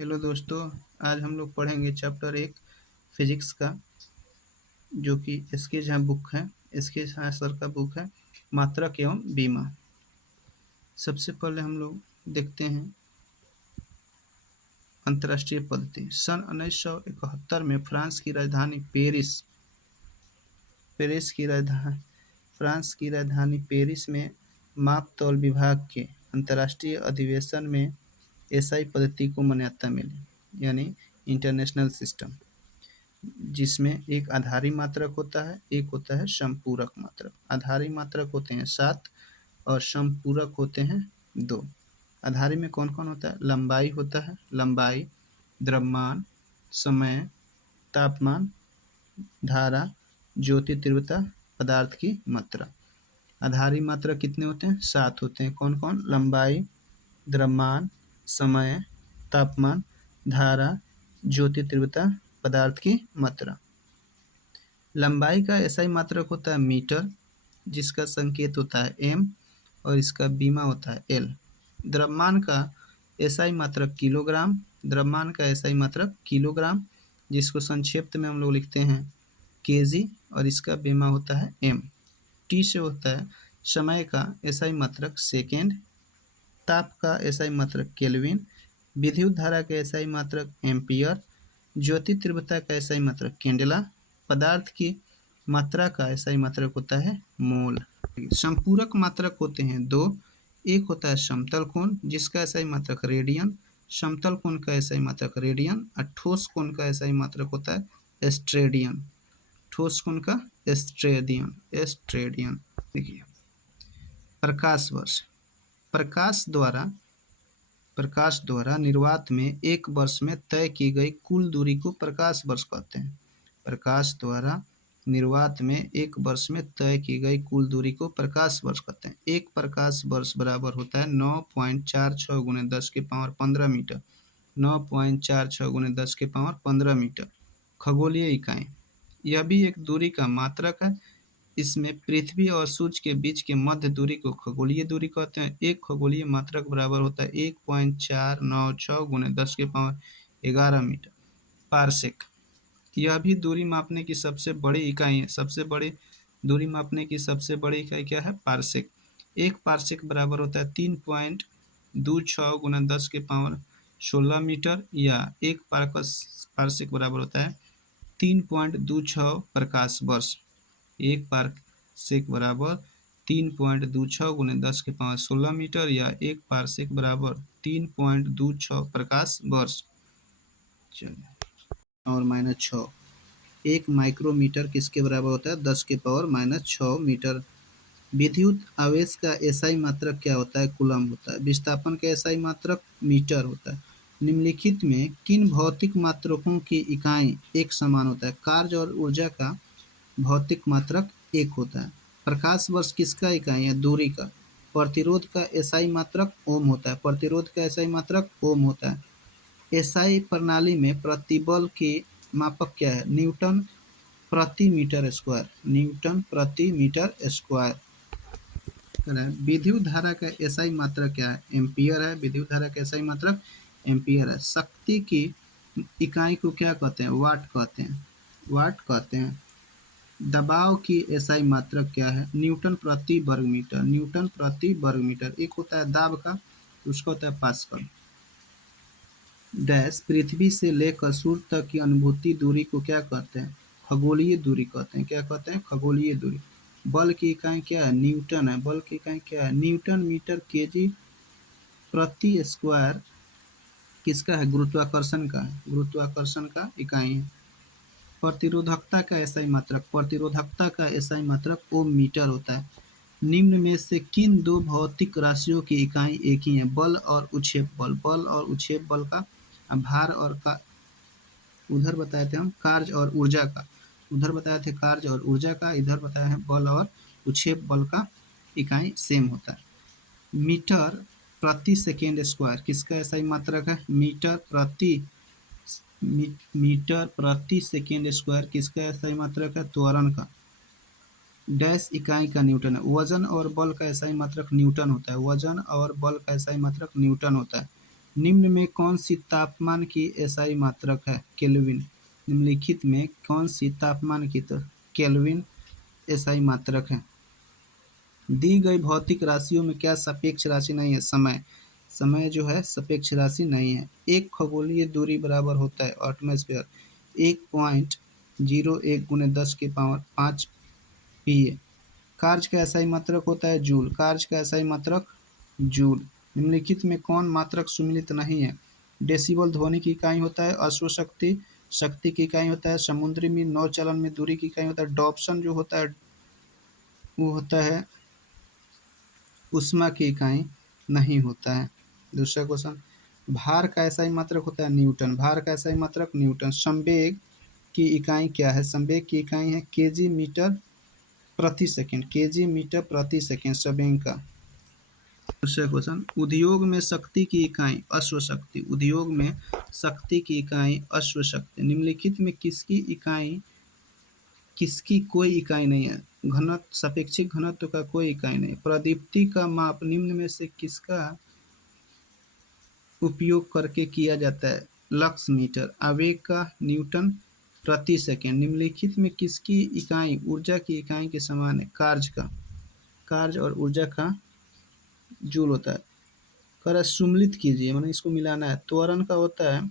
Hello दोस्तों, आज हम लोग पढ़ेंगे चैप्टर 1 फिजिक्स का, जो कि एसके झा बुक है। एसके झा सर का बुक है मात्रक एवं बीमा। सबसे पहले हम लोग देखते हैं अंतर्राष्ट्रीय पद्धति। सन 1971 में फ्रांस की राजधानी फ्रांस की राजधानी पेरिस में माप तौल विभाग के अंतर्राष्ट्रीय अधिवेशन में एसआई पद्धति को मान्यता मिली, यानी इंटरनेशनल सिस्टम, जिसमें एक आधारी मात्रक होता है, एक होता है समपूरक मात्रक। आधारी मात्रक होते हैं 7 और समपूरक होते हैं 2। आधारी में कौन कौन होता है? लंबाई होता है, लंबाई, द्रव्यमान, समय, तापमान, धारा, ज्योति तीव्रता, पदार्थ की मात्रा। आधारी मात्रक कितने होते हैं? 7 होते हैं। कौन कौन? लंबाई, द्रव्यमान, समय, तापमान, धारा, ज्योति तीव्रता, पदार्थ की मात्रा। लंबाई का एसआई मात्रक होता है मीटर, जिसका संकेत होता है एम, और इसका बीमा होता है एल। द्रव्यमान का एसआई मात्रक किलोग्राम, द्रव्यमान का एसआई मात्रक किलोग्राम, जिसको संक्षिप्त में हम लोग लिखते हैं केजी, और इसका बीमा होता है एम। टी से होता है समय का एसआई मात्रक सेकेंड, ताप का एसआई मात्रक केल्विन, विद्युत धारा का एसआई मात्रक एम्पियर, ज्योति तीव्रता का एसआई मात्रक कैंडेला, पदार्थ की मात्रा का एसआई मात्रक होता है मोल। संपूरक मात्रक होते हैं 2। एक होता है समतल कोण, जिसका एसआई मात्रक रेडियन, समतल कोण का एसआई मात्रक रेडियन, और ठोस कोण का एसआई मात्रक होता है एस्ट्रेडियन। ठोस कोण का एस्ट्रेडियन। देखिए, प्रकाश वर्ष। प्रकाश द्वारा निर्वात में एक वर्ष में तय की गई कुल दूरी को प्रकाश वर्ष कहते हैं। प्रकाश द्वारा निर्वात में एक वर्ष में तय की गई कुल दूरी को प्रकाश वर्ष कहते हैं। एक प्रकाश वर्ष बराबर होता है 9.46 × 10⁻15 मीटर। 9.46 × 10⁻15 मीटर खगोलीय इकाई। यह भी एक दूरी का मात्रक है। इसमें पृथ्वी और सूर्य के बीच के मध्य दूरी को खगोलीय दूरी कहते हैं। एक खगोलीय मात्रक बराबर होता है 1.496 × 10⁻11 मीटर पारसेक। यह भी दूरी मापने की सबसे बड़ी इकाई है। सबसे बड़ी दूरी मापने की सबसे बड़ी इकाई क्या है? पारसेक। एक पारसेक बराबर होता है 3.26 × 10⁻16 मीटर, या एक पारसेक बराबर होता है 3.26 प्रकाश वर्ष। एक पारसेक बराबर 3.26 × 10⁻16 मीटर, या एक पारसेक बराबर 3.26 प्रकाश वर्ष। चलिए, और -6। एक माइक्रोमीटर किसके बराबर होता है? 10⁻⁻6 मीटर। विद्युत आवेश का एसआई मात्रक क्या होता है? कूलम होता है। विस्थापन का एसआई मात्रक मीटर होता है। निम्नलिखित में किन भौतिक मात्रकों की इकाई एक समान होता है? कार्य और ऊर्जा का भौतिक मात्रक एक होता है। प्रकाश वर्ष किसका इकाई है? दूरी का। प्रतिरोध का एसआई मात्रक ओम होता है। प्रतिरोध का एसआई मात्रक ओम होता है। एसआई प्रणाली में प्रतिबल के मापक क्या है? न्यूटन प्रति मीटर स्क्वायर। न्यूटन प्रति मीटर स्क्वायर। विद्युत धारा का एसआई मात्रक क्या है? एम्पियर है। विद्युत धारा का एसआई मात्रक एम्पियर है। शक्ति की इकाई को क्या कहते हैं? वाट कहते हैं। वाट कहते हैं। दबाव की एसआई मात्रक क्या है? न्यूटन प्रति वर्ग मीटर। न्यूटन प्रति वर्ग मीटर। एक होता है दाब का, उसका होता है पास्कल। डैश पृथ्वी से लेकर सूर्य तक की अनुभूति दूरी को क्या कहते हैं? खगोलीय दूरी कहते हैं। क्या कहते हैं? खगोलीय दूरी। बल की इकाई क्या है? न्यूटन है। बल की इकाई क्या है? न्यूटन मीटर केजी प्रति स्क्वायर किसका है? गुरुत्वाकर्षण का है। गुरुत्वाकर्षण का इकाई है। प्रतिरोधकता का एसआई मात्रक। प्रतिरोधकता का एसआई मात्रक ओम मीटर होता है। निम्न में से किन दो भौतिक राशियों की इकाई एक ही है? बल और उछेप बल। बल और उछेप बल का भार और का उधर बताए थे हम कार्य और ऊर्जा का। उधर बताए थे कार्य और ऊर्जा का, इधर बताया है बल और उछेप बल का इकाई सेम होता है। मीटर प्रति सेकेंड स्क्वायर किसका एसआई मात्रक है? मीटर प्रति सेकेंड स्क्वायर किसका एसआई मात्रक है? त्वरण का। डैश इकाई का न्यूटन है। वजन और बल का एसआई मात्रक न्यूटन होता है। वजन और बल का एसआई मात्रक न्यूटन होता है। निम्न में कौन सी तापमान की एसआई मात्रक है? केल्विन। निम्नलिखित में कौन सी तापमान की केल्विन एसआई मात्रक है? दी गई भौतिक राशियों में क्या सापेक्ष राशि नहीं है? समय। समय जो है सापेक्ष राशि नहीं है। एक खगोलीय दूरी बराबर होता है एटमॉस्फेयर 1.01 गुने 10⁵ पीए। कार्य का एसआई मात्रक होता है जूल। कार्य का एसआई मात्रक जूल। निम्नलिखित में कौन मात्रक सुमिलित नहीं है? डेसिबल ध्वनि की इकाई होता है। अश्वशक्ति शक्ति की इकाई होता है। समुद्री मील नौचलन में दूरी की इकाई होता है। डॉप्सन जो होता है वो होता है ऊष्मा की इकाई नहीं होता है। दूसरा क्वेश्चन, भार का एसआई मात्रक होता है न्यूटन। भार का एसआई मात्रक न्यूटन। संवेग की इकाई क्या है? संवेग की इकाई है केजी मीटर प्रति सेकंड। केजी मीटर प्रति सेकंड संवेग का। दूसरा क्वेश्चन, उद्योग में शक्ति की इकाई अश्वशक्ति। उद्योग में शक्ति की इकाई अश्वशक्ति। निम्नलिखित में किसकी कोई इकाई नहीं है? घनत्व सापेक्षिक घनत्व का कोई इकाई नहीं। प्रदीप्ति का माप निम्न में से किसका उपयोग करके किया जाता है? Lux meter. आवेग का न्यूटन प्रति सेकंड। निम्नलिखित में किसकी इकाई ऊर्जा की इकाई के समान है? कार्य का। कार्य और ऊर्जा का जूल होता है। कह रहा है सुम्मिलित कीजिए, मैंने इसको मिलाना है। त्वरण का होता है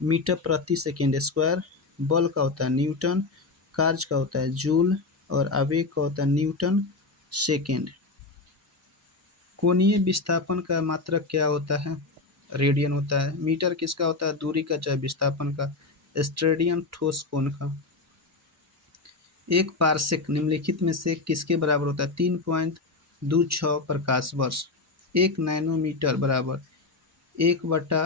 मीटर प्रति सेकंड स्क्वायर। बल का होता है न्यूटन। कार्य का होता है जूल और आवेग का होता है न्यूटन सेकंड। कोणीय विस्थापन का मात्रक क्या होता है? रेडियन होता है। मीटर किसका होता है? दूरी का चाहे विस्थापन का। स्टेडियन ठोस कोण का। एक पारसेक निम्नलिखित में से किसके बराबर होता है? 3.26 प्रकाश वर्ष। एक नैनोमीटर बराबर 1 बटा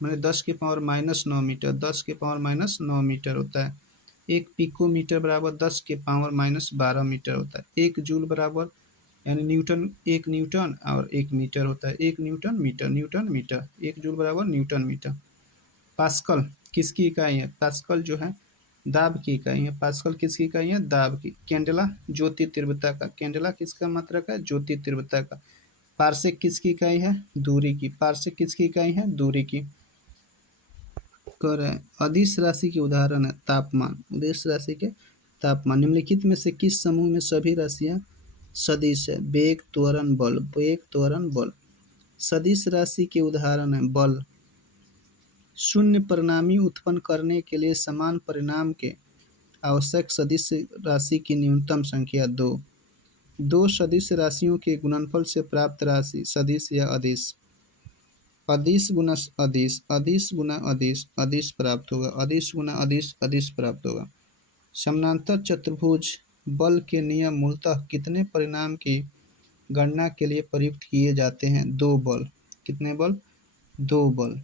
मैंने 10⁻⁻9 मीटर। 10⁻⁻9 मीटर होता है। एक पिकोमीटर बराबर 10⁻12 मीटर होता है। एक जूल बराबर यानी न्यूटन, एक न्यूटन और एक मीटर होता है। एक न्यूटन मीटर, न्यूटन मीटर। एक जूल बराबर न्यूटन मीटर। पास्कल किसकी इकाई है? पास्कल जो है दाब की इकाई है। पास्कल किसकी इकाई है? दाब की। कैंडेला ज्योति तीव्रता का। कैंडेला किसका मात्रक है? ज्योति तीव्रता का। पारसेक किसकी इकाई है? दूरी की। पारसेक किसकी इकाई है? दूरी की। कर है अदिश राशि के उदाहरण है तापमान। अदिश राशि के तापमान। निम्नलिखित में से किस समूह में सभी राशियां सदिश है? वेग, त्वरण, बल। वेग, त्वरण, बल। सदिश राशि के उदाहरण है बल। शून्य परिणामी उत्पन्न करने के लिए समान परिणाम के आवश्यक सदिश राशि की न्यूनतम संख्या 2। दो सदिश राशियों के गुणनफल से प्राप्त राशि सदिश या अदिश। अदिश गुना अदिश, अदिश गुना अदिश, अदिश प्राप्त होगा। अदिश गुना अदिश, अदिश प्राप्त होगा। समानांतर चतुर्भुज बल के नियम मूलतः कितने परिणाम की गणना के लिए प्रयुक्त किए जाते हैं? 2 बल। कितने बल? 2 बल।